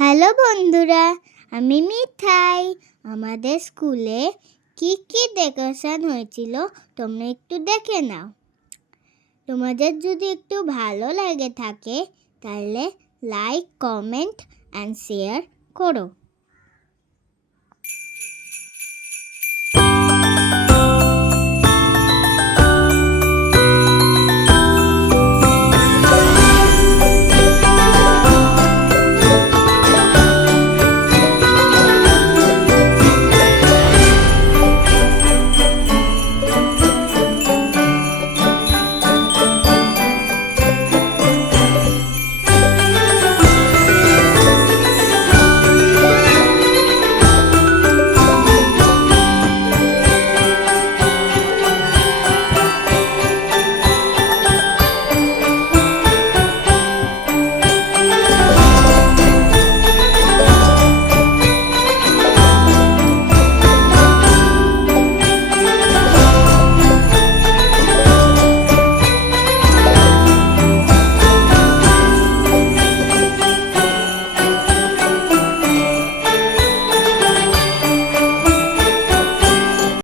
Hello বন্ধুরা, আমি মিঠাই। আমাদের স্কুলে কি কি ডেকোরেশন হয়েছিল তোমরা একটু দেখে নাও। তোমাদের যদি একটু ভালো লেগে থাকে তাহলে লাইক, কমেন্ট অ্যান্ড শেয়ার করো।